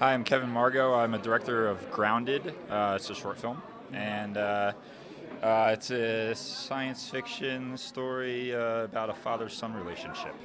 Hi, I'm Kevin Margot. I'm a director of Grounded. It's a short film, and it's a science fiction story about a father-son relationship.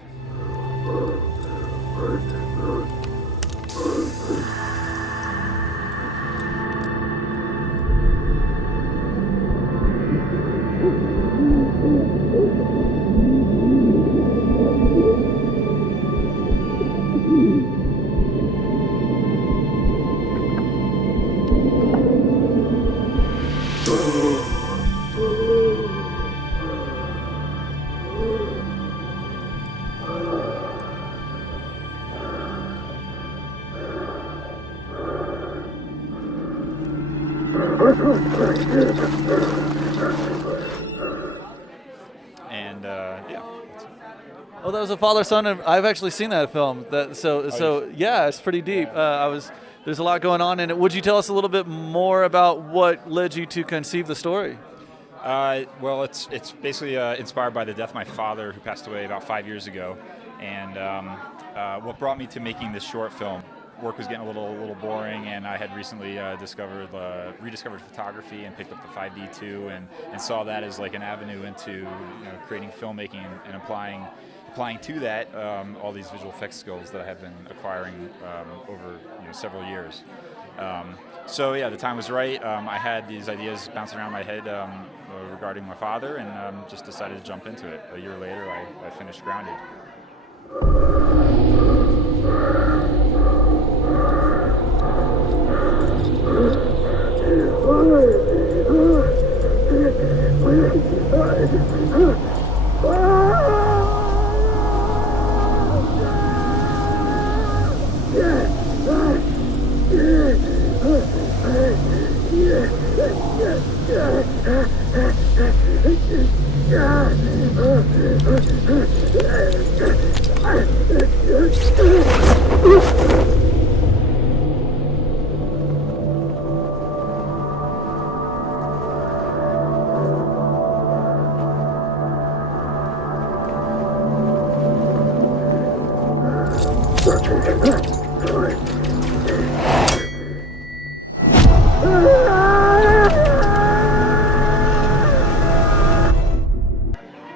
And yeah. Oh, that was a father-son. And I've actually seen that film. Yeah, it's pretty deep. There's a lot going on in it. Would you tell us a little bit more about what led you to conceive the story? Well, it's basically inspired by the death of my father, who passed away about 5 years ago, and what brought me to making this short film. Work was getting a little boring, and I had recently rediscovered photography and picked up the 5D2 and saw that as like an avenue into creating filmmaking and applying to that all these visual effects skills that I have been acquiring over several years. So yeah, the time was right. I had these ideas bouncing around my head regarding my father, and just decided to jump into it. A year later, I finished Grounded.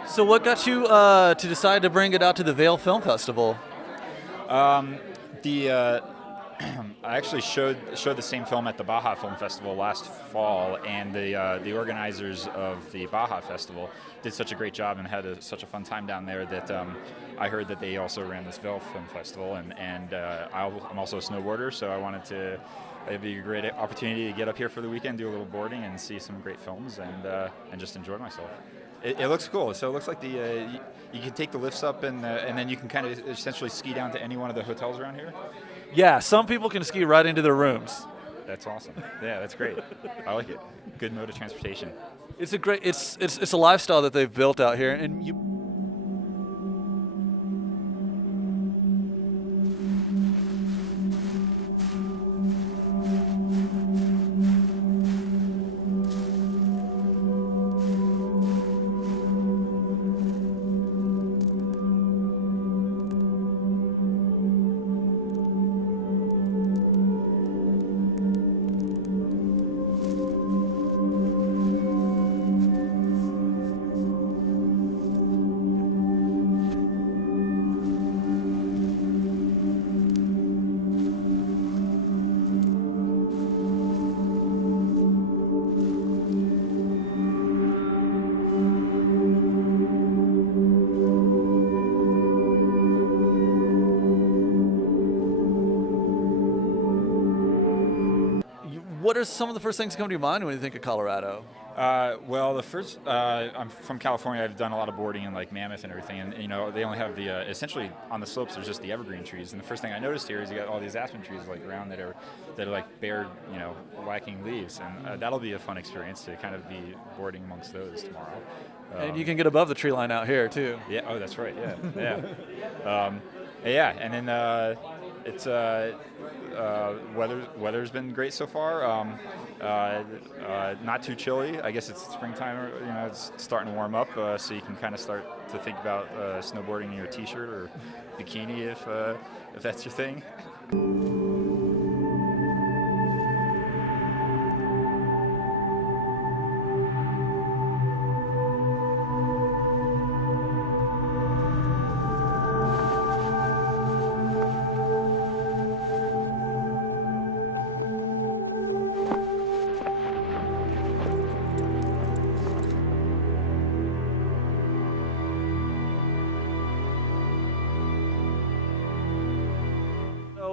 So what got you to decide to bring it out to the Vail Film Festival? I actually showed the same film at the Baja Film Festival last fall, and the organizers of the Baja Festival did such a great job and had such a fun time down there that I heard that they also ran this Vail Film Festival, and I'm also a snowboarder, so I wanted to. It'd be a great opportunity to get up here for the weekend, do a little boarding, and see some great films, and just enjoy myself. It looks cool. So it looks like you can take the lifts up, and then you can kind of essentially ski down to any one of the hotels around here. Yeah, some people can ski right into their rooms. That's awesome. Yeah, that's great. I like it. Good mode of transportation. It's a lifestyle that they've built out here, and you. What are some of the first things that come to your mind when you think of Colorado? Well, I'm from California. I've done a lot of boarding in like Mammoth and everything, and they only have the essentially on the slopes. There's just the evergreen trees, and the first thing I noticed here is you got all these aspen trees like around that are like bare, whacking leaves, and that'll be a fun experience to kind of be boarding amongst those tomorrow. And you can get above the tree line out here too. Yeah. Oh, that's right. Yeah. Yeah. Yeah. And then it's weather's been great so far. Not too chilly. I guess it's springtime. It's starting to warm up, so you can kind of start to think about snowboarding in your t-shirt or bikini if that's your thing.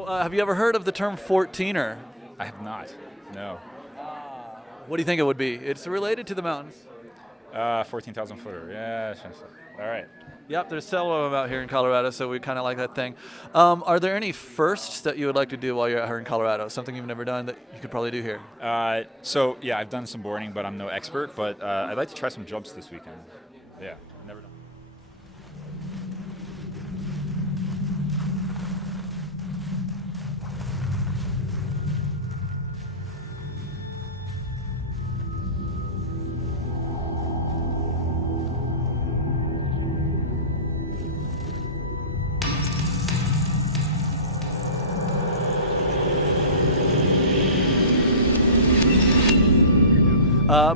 So have you ever heard of the term 14er? I have not. No. What do you think it would be? It's related to the mountains. 14,000 footer. Yeah. All right. Yep, there's several of them out here in Colorado, so we kind of like that thing. Are there any firsts that you would like to do while you're out here in Colorado? Something you've never done that you could probably do here? So yeah, I've done some boarding, but I'm no expert. But I'd like to try some jumps this weekend. Yeah, never done.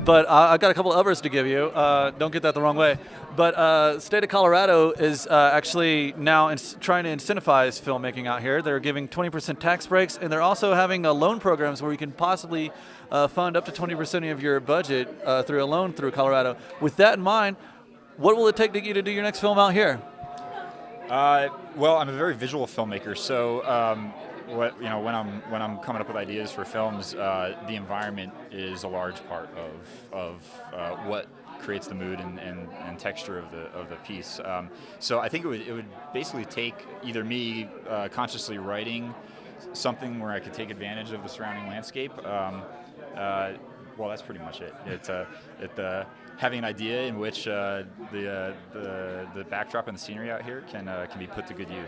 But I've got a couple others to give you. Don't get that the wrong way. But state of Colorado is actually now trying to incentivize filmmaking out here. They're giving 20% tax breaks, and they're also having loan programs where you can possibly fund up to 20% of your budget through a loan through Colorado. With that in mind, what will it take to get you to do your next film out here? Well, I'm a very visual filmmaker, so when I'm coming up with ideas for films, the environment is a large part of what creates the mood and texture of the piece. So I think it would basically take either me consciously writing something where I could take advantage of the surrounding landscape. Well, that's pretty much it. It's having an idea in which the backdrop and the scenery out here can be put to good use.